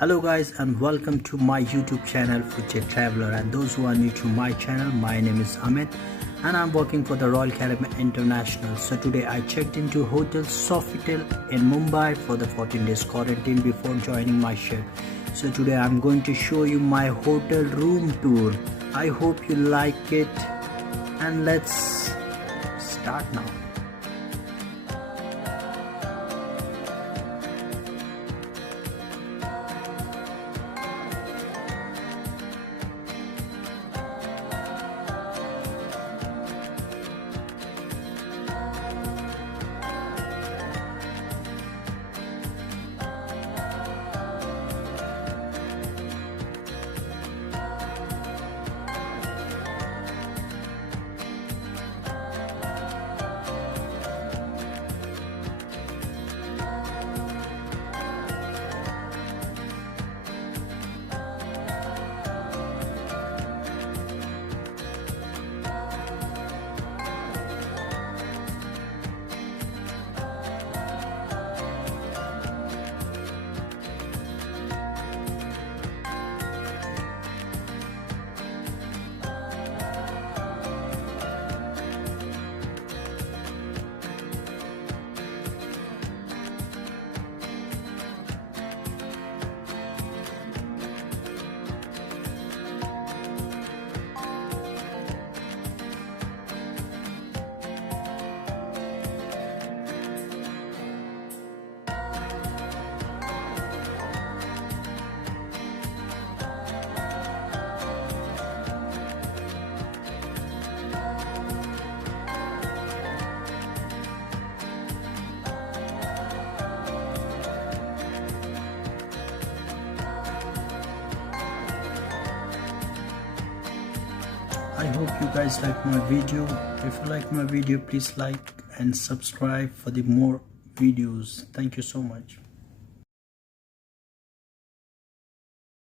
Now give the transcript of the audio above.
Hello guys, and welcome to my YouTube channel Future Traveler. And those who are new to my channel, my name is Amit and I'm working for the Royal Caribbean International. So today I checked into Hotel Sofitel in Mumbai for the 14 days quarantine before joining my ship. So today I'm going to show you my hotel room tour. I hope you like it, and let's start now. I hope you guys like my video. If you like my video, please like and subscribe for the more videos. Thank you so much.